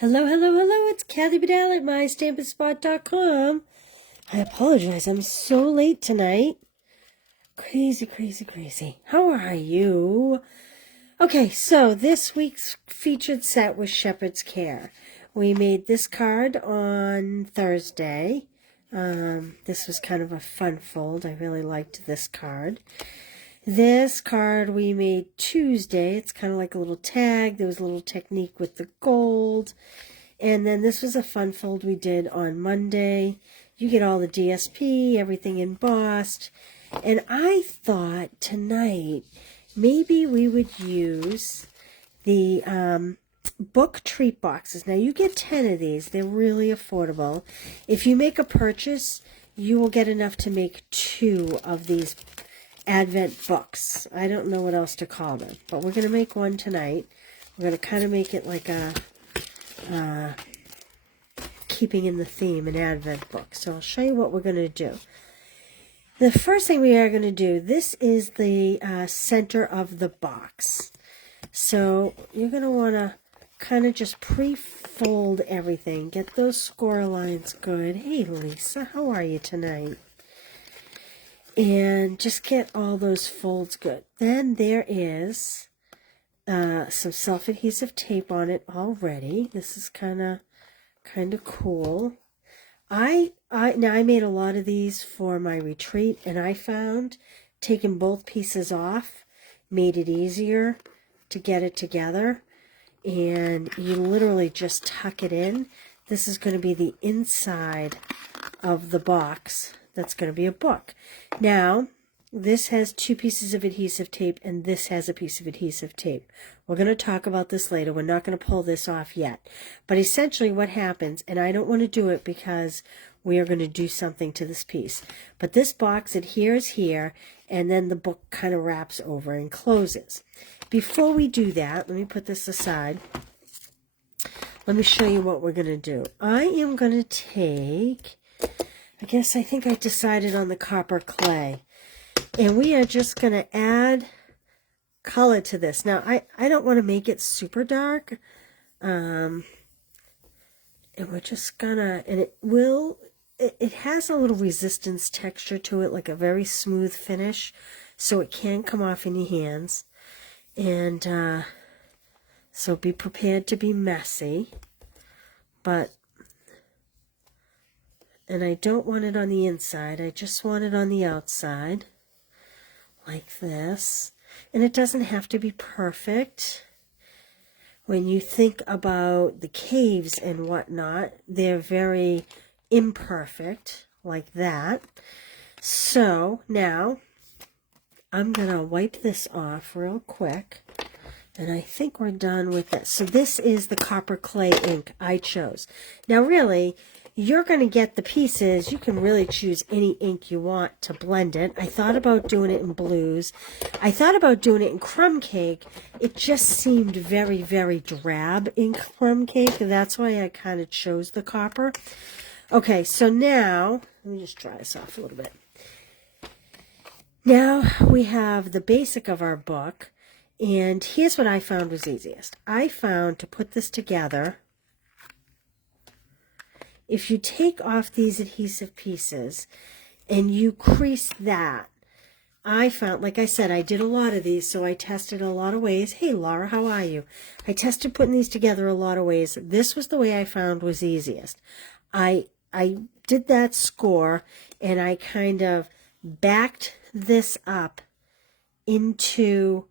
Hello, hello, hello, it's Kathy Bedell at mystampandspot.com. I apologize, I'm so late tonight. Crazy, crazy, crazy. How are you? Okay, so this week's featured set was Shepherd's Care. We made this card on Thursday. This was kind of a fun fold. I really liked this card. This card we made Tuesday. It's kind of like a little tag. There was a little technique with the gold. And then this was a fun fold we did on Monday. You get all the DSP, everything embossed. And I thought tonight maybe we would use the book treat boxes. Now you get 10 of these. They're really affordable. If you make a purchase, you will get enough to make 2 of these Advent books. I don't know what else to call them, but we're going to make one tonight. We're going to kind of make it like a keeping in the theme, an Advent book. So I'll show you what we're going to do. The first thing we are going to do, this is the center of the box. So you're going to want to kind of just pre-fold everything. Get those score lines good. Hey Lisa, how are you tonight? And just get all those folds good. Then there is some self-adhesive tape on it already. This is kind of cool. I made a lot of these for my retreat, and I found taking both pieces off made it easier to get it together. And you literally just tuck it in. This is going to be the inside of the box. That's going to be a book. Now, this has 2 pieces of adhesive tape, and this has a piece of adhesive tape. We're going to talk about this later. We're not going to pull this off yet. But essentially what happens, and I don't want to do it because we are going to do something to this piece, but this box adheres here, and then the book kind of wraps over and closes. Before we do that, let me put this aside. Let me show you what we're going to do. I am going to take, I think I decided on the copper clay. And we are just going to add color to this. Now, I don't want to make it super dark. And we're just going to, and it has a little resistance texture to it, like a very smooth finish. So it can come off in your hands. And so be prepared to be messy. And I don't want it on the inside. I just want it on the outside. Like this. And it doesn't have to be perfect. When you think about the caves and whatnot, they're very imperfect, like that. So now I'm going to wipe this off real quick. And I think we're done with this. So this is the copper clay ink I chose. Now really, you're going to get the pieces. You can really choose any ink you want to blend it. I thought about doing it in blues. I thought about doing it in crumb cake. It just seemed very, very drab in crumb cake. That's why I kind of chose the copper. Okay, so now, let me just dry this off a little bit. Now we have the basic of our book. And here's what I found was easiest. I found to put this together, if you take off these adhesive pieces and you crease that, I found, like I said, I did a lot of these, so I tested a lot of ways. Hey, Laura, how are you? I tested putting these together a lot of ways. This was the way I found was easiest. I did that score, and I kind of backed this up into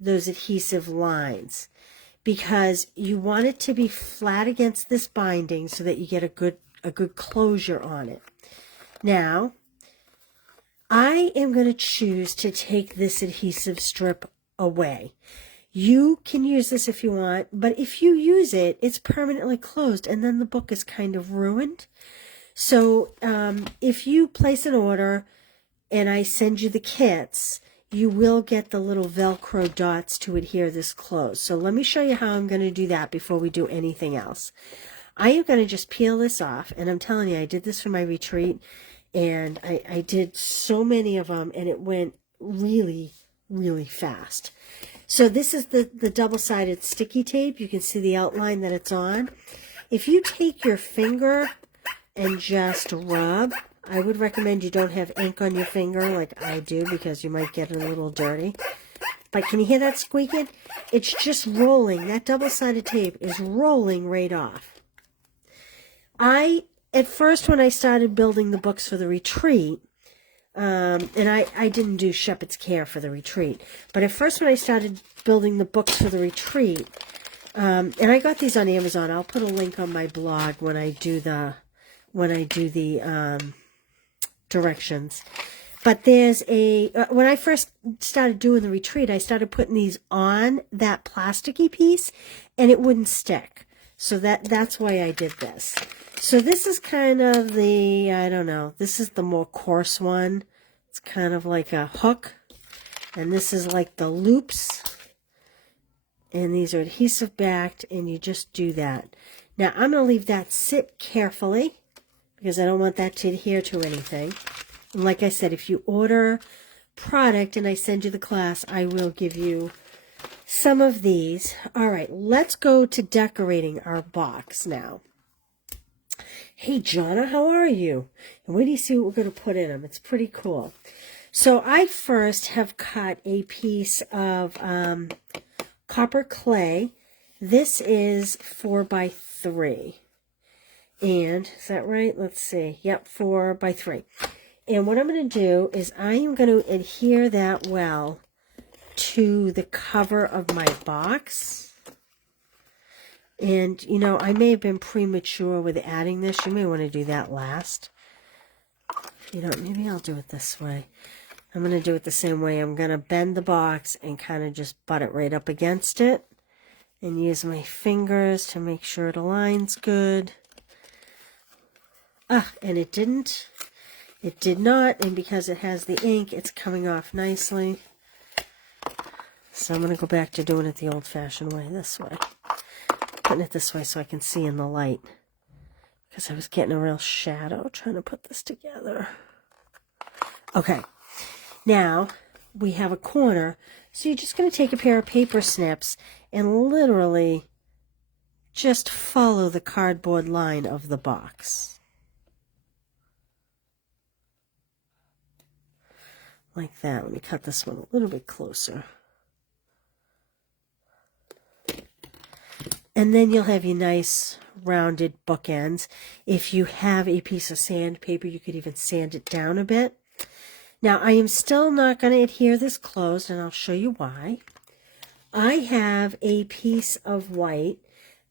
those adhesive lines, because you want it to be flat against this binding so that you get a good closure on it. Now, I am going to choose to take this adhesive strip away. You can use this if you want, but if you use it, it's permanently closed, and then the book is kind of ruined. So if you place an order and I send you the kits, you will get the little Velcro dots to adhere this closed. So let me show you how I'm going to do that before we do anything else. I am going to just peel this off, and I'm telling you, I did this for my retreat, and I did so many of them, and it went really, really fast. So this is the double-sided sticky tape. You can see the outline that it's on. If you take your finger and just rub, I would recommend you don't have ink on your finger like I do because you might get it a little dirty. But can you hear that squeaking? It's just rolling. That double-sided tape is rolling right off. At first when I started building the books for the retreat, and I didn't do Shepherd's Care for the retreat, but at first when I started building the books for the retreat, and I got these on Amazon. I'll put a link on my blog when I do the directions. But there's when I first started doing the retreat, I started putting these on that plasticky piece, and it wouldn't stick. So that's why I did this. So this is kind of the, I don't know, this is the more coarse one. It's kind of like a hook. And this is like the loops. And these are adhesive backed, and you just do that. Now I'm going to leave that sit carefully because I don't want that to adhere to anything. And like I said, if you order product and I send you the class, I will give you some of these. All right, let's go to decorating our box now. Hey, Jonna, how are you? And wait till you see what we're going to put in them. It's pretty cool. So I first have cut a piece of copper clay. This is 4 by 3. And, is that right? Let's see. Yep, 4 by 3. And what I'm going to do is I am going to adhere that well to the cover of my box. And, you know, I may have been premature with adding this. You may want to do that last. You know, maybe I'll do it this way. I'm going to do it the same way. I'm going to bend the box and kind of just butt it right up against it. And use my fingers to make sure it aligns good. And it didn't. It did not. And because it has the ink, it's coming off nicely. So I'm going to go back to doing it the old-fashioned way, this way. Putting it this way so I can see in the light. Because I was getting a real shadow trying to put this together. Okay. Now, we have a corner. So you're just going to take a pair of paper snips and literally just follow the cardboard line of the box. Like that. Let me cut this one a little bit closer. And then you'll have your nice rounded bookends. If you have a piece of sandpaper, you could even sand it down a bit. Now, I am still not going to adhere this closed, and I'll show you why. I have a piece of white.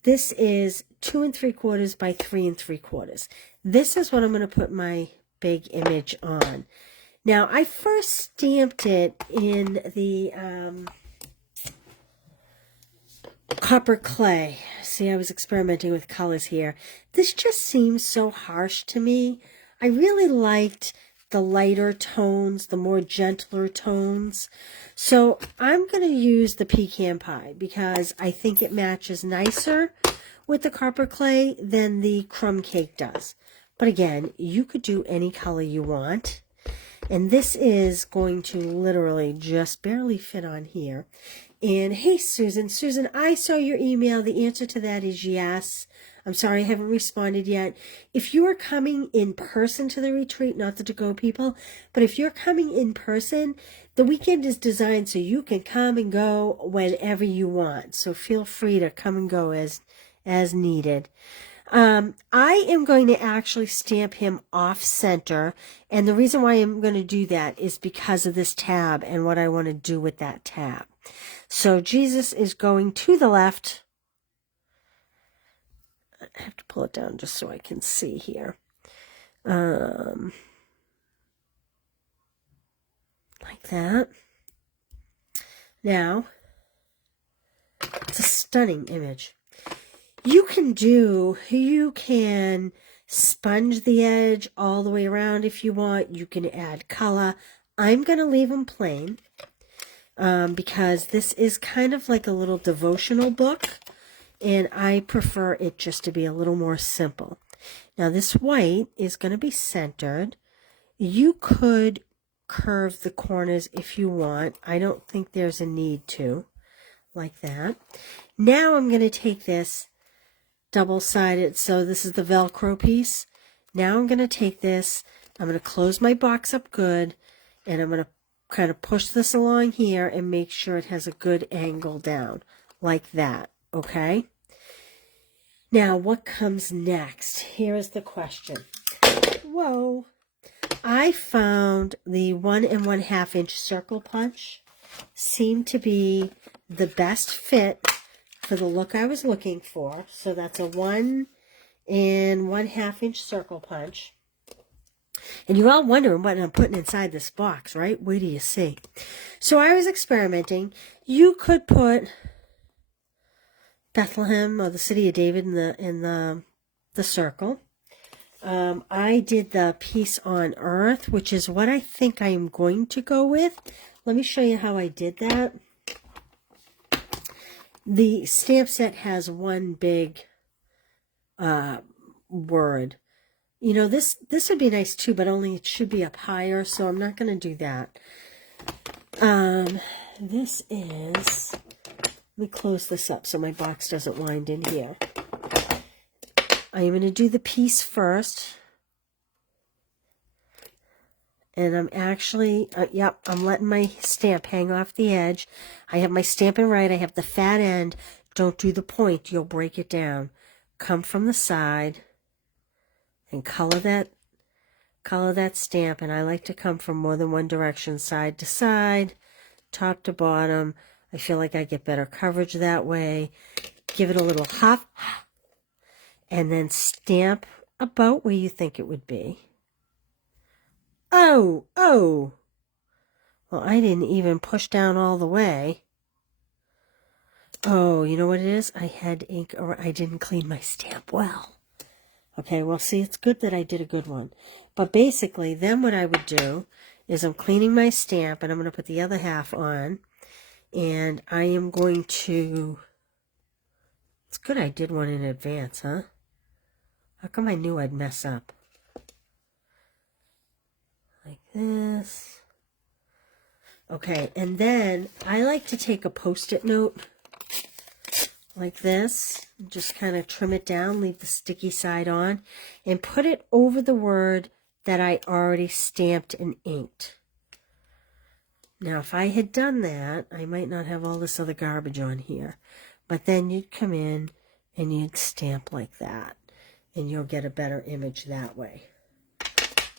This is 2 3/4 by 3 3/4. This is what I'm going to put my big image on. Now, I first stamped it in the copper clay. See, I was experimenting with colors here. This just seems so harsh to me. I really liked the lighter tones, the more gentler tones. So I'm going to use the pecan pie because I think it matches nicer with the copper clay than the crumb cake does. But again, you could do any color you want. And this is going to literally just barely fit on here. And hey, Susan. Susan, I saw your email. The answer to that is yes. I'm sorry I haven't responded yet. If you are coming in person to the retreat, not the to-go people, but if you're coming in person, the weekend is designed so you can come and go whenever you want. So feel free to come and go as needed. I am going to actually stamp him off center, and the reason why I'm going to do that is because of this tab and what I want to do with that tab. So Jesus is going to the left. I have to pull it down just so I can see here. Like that. Now, it's a stunning image. You can sponge the edge all the way around if you want. You can add color. I'm going to leave them plain because this is kind of like a little devotional book, and I prefer it just to be a little more simple. Now this white is going to be centered. You could curve the corners if you want. I don't think there's a need to, like that. Now I'm going to take this double-sided. So this is the Velcro piece. Now I'm going to take this, I'm going to close my box up good, and I'm going to kind of push this along here and make sure it has a good angle down, like that, okay? Now, what comes next? Here is the question. Whoa. I found the 1 1/2 inch circle punch seemed to be the best fit for the look I was looking for. So that's a 1 1/2 inch circle punch. And you're all wondering what I'm putting inside this box, right? Wait till you see. So I was experimenting. You could put Bethlehem or the city of David in the circle. I did the piece on Earth, which is what I think I am going to go with. Let me show you how I did that. The stamp set has one big word. You know, this would be nice too, but only it should be up higher, so I'm not going to do that. This is, let me close this up so my box doesn't wind in here. I am going to do the piece first. And I'm actually, yep, I'm letting my stamp hang off the edge. I have my stamping right. I have the fat end. Don't do the point. You'll break it down. Come from the side and color that stamp. And I like to come from more than one direction, side to side, top to bottom. I feel like I get better coverage that way. Give it a little hop. And then stamp about where you think it would be. Oh. Well, I didn't even push down all the way. Oh, you know what it is? I had ink, or I didn't clean my stamp well. Okay, well, see, it's good that I did a good one. But basically, then what I would do is I'm cleaning my stamp, and I'm going to put the other half on. And I am going to... It's good I did one in advance, huh? How come I knew I'd mess up? Like this. Okay, and then I like to take a Post-it note like this. Just kind of trim it down, leave the sticky side on, and put it over the word that I already stamped and inked. Now, if I had done that, I might not have all this other garbage on here. But then you'd come in and you'd stamp like that. And you'll get a better image that way.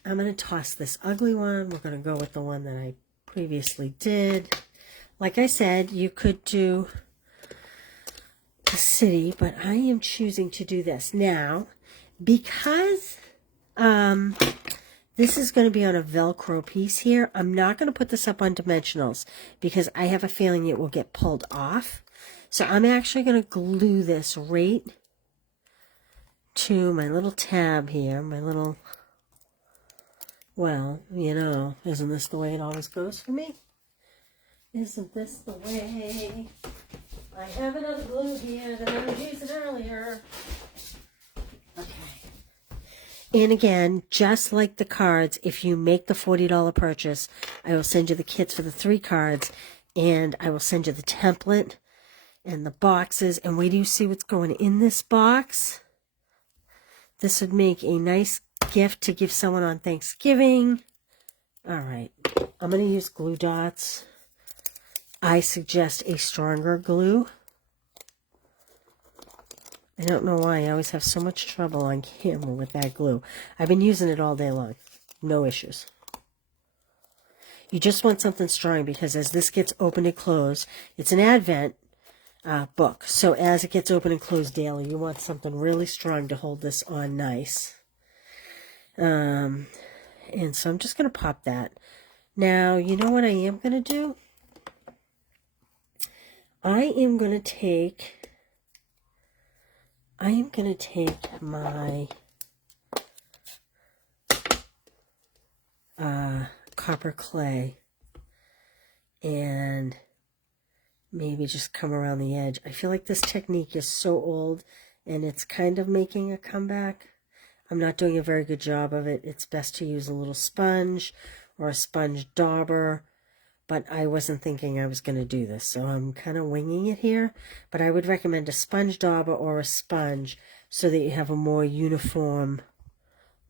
I'm going to toss this ugly one. We're going to go with the one that I previously did. Like I said, you could do the city, but I am choosing to do this. Now, because this is going to be on a Velcro piece here, I'm not going to put this up on dimensionals because I have a feeling it will get pulled off. So I'm actually going to glue this right to my little tab here, my little, well, you know, isn't this the way it always goes for me? Isn't this the way? I have another glue here that I was using earlier. Okay. And again, just like the cards, if you make the $40 purchase, I will send you the kits for the 3 cards, and I will send you the template and the boxes. And wait till you see what's going in this box. This would make a nice gift to give someone on Thanksgiving. All right, I'm going to use glue dots. I suggest a stronger glue. I don't know why I always have so much trouble on camera with that glue. I've been using it all day long. No issues. You just want something strong because as this gets opened and closed, it's an Advent book. So as it gets open and closed daily, you want something really strong to hold this on nice. And so I'm just going to pop that. Now, you know what I am going to do? I am going to take my copper clay and maybe just come around the edge. I feel like this technique is so old and it's kind of making a comeback. I'm not doing a very good job of it. It's best to use a little sponge or a sponge dauber. but I wasn't thinking I was going to do this, so I'm kind of winging it here. But I would recommend a sponge dauber or a sponge so that you have a more uniform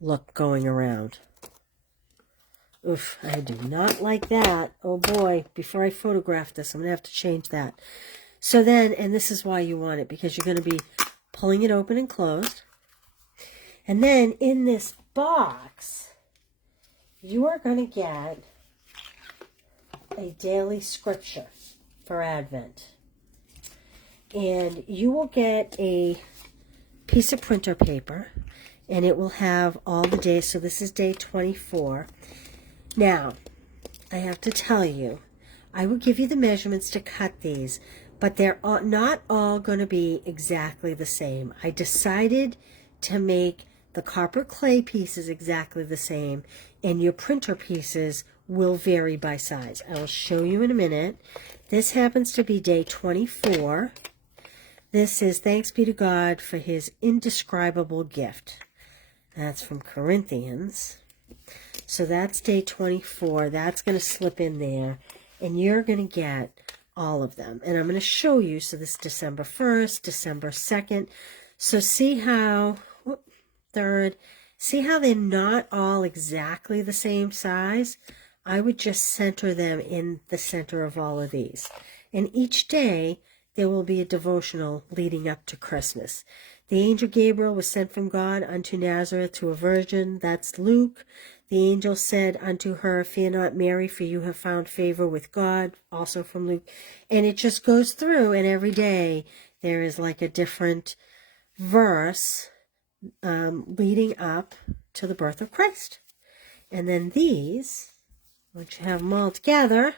look going around. Oof, I do not like that. Oh boy, before I photograph this, I'm going to have to change that. So then, and this is why you want it, because you're going to be pulling it open and closed. And then in this box, you are going to get a daily scripture for Advent. And you will get a piece of printer paper, and it will have all the days. So this is day 24. Now, I have to tell you, I will give you the measurements to cut these, but they're not all going to be exactly the same. I decided to make the copper clay pieces exactly the same, and your printer pieces will vary by size. I will show you in a minute. This happens to be day 24. This is Thanks Be to God for His Indescribable Gift. That's from Corinthians. So that's day 24. That's going to slip in there, and you're going to get all of them. And I'm going to show you. So this is December 1st, December 2nd. So see how, 3rd, see how they're not all exactly the same size? I would just center them in the center of all of these. And each day, there will be a devotional leading up to Christmas. The angel Gabriel was sent from God unto Nazareth to a virgin. That's Luke. The angel said unto her, Fear not, Mary, for you have found favor with God. Also from Luke. And it just goes through, and every day there is like a different verse leading up to the birth of Christ. And then these, once you have them all together,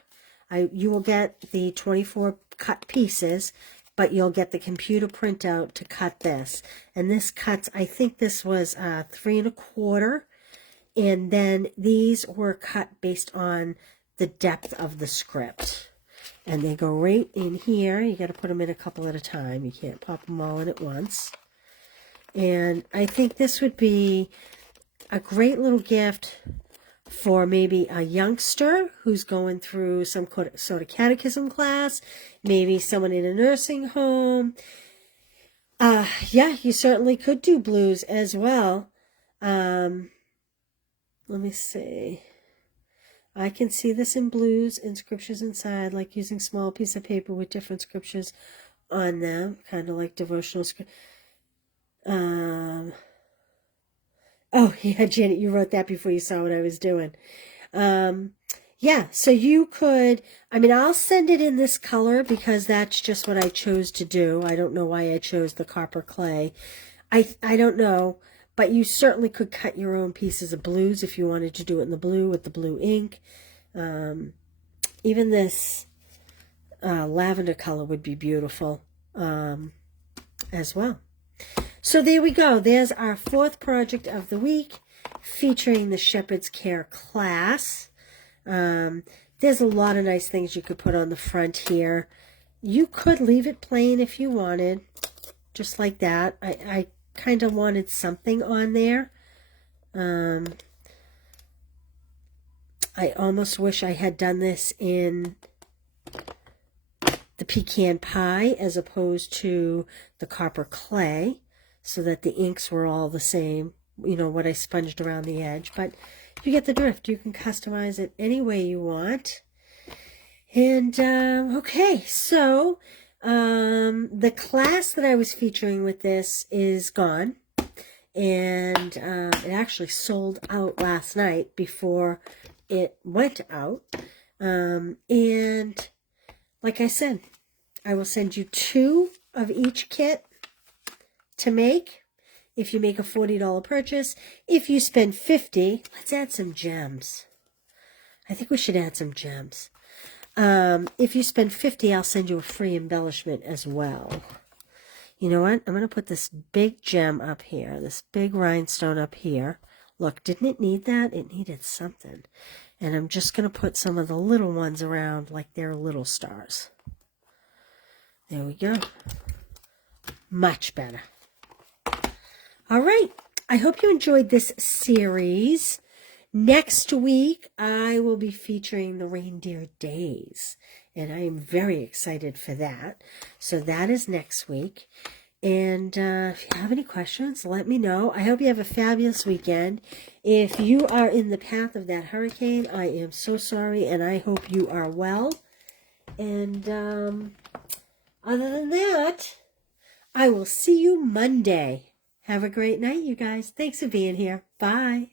you will get the 24 cut pieces, but you'll get the computer printout to cut this. And this cuts, I think this was 3 1/4. And then these were cut based on the depth of the script. And they go right in here. You got to put them in a couple at a time. You can't pop them all in at once. And I think this would be a great little gift for maybe a youngster who's going through some sort of catechism class, maybe someone in a nursing home. Yeah, you certainly could do blues as well. Let me see. I can see this in blues and scriptures inside, like using small piece of paper with different scriptures on them, kind of like devotional script. Oh, yeah, Janet, you wrote that before you saw what I was doing. Yeah, so you could, I mean, I'll send it in this color because that's just what I chose to do. I don't know why I chose the copper clay. I don't know, but you certainly could cut your own pieces of blues if you wanted to do it in the blue with the blue ink. Even this lavender color would be beautiful as well. So there we go. There's our 4th project of the week featuring the Shepherd's Care class. There's a lot of nice things you could put on the front here. You could leave it plain if you wanted, just like that. I kind of wanted something on there. I almost wish I had done this in the pecan pie as opposed to the copper clay, so that the inks were all the same, you know, what I sponged around the edge. But you get the drift. You can customize it any way you want. And, okay, so the class that I was featuring with this is gone. And it actually sold out last night before it went out. And like I said, I will send you 2 of each kit to make if you make a $40 purchase. If you spend $50, let's add some gems. I think we should add some gems. If you spend $50, I'll send you a free embellishment as well. You know what? I'm going to put this big gem up here, this big rhinestone up here. Look, didn't it need that? It needed something. And I'm just going to put some of the little ones around like they're little stars. There we go. Much better. All right. I hope you enjoyed this series. Next week, I will be featuring the Reindeer Days, and I am very excited for that. So that is next week. And if you have any questions, let me know. I hope you have a fabulous weekend. If you are in the path of that hurricane, I am so sorry, and I hope you are well. And other than that, I will see you Monday. Have a great night, you guys. Thanks for being here. Bye.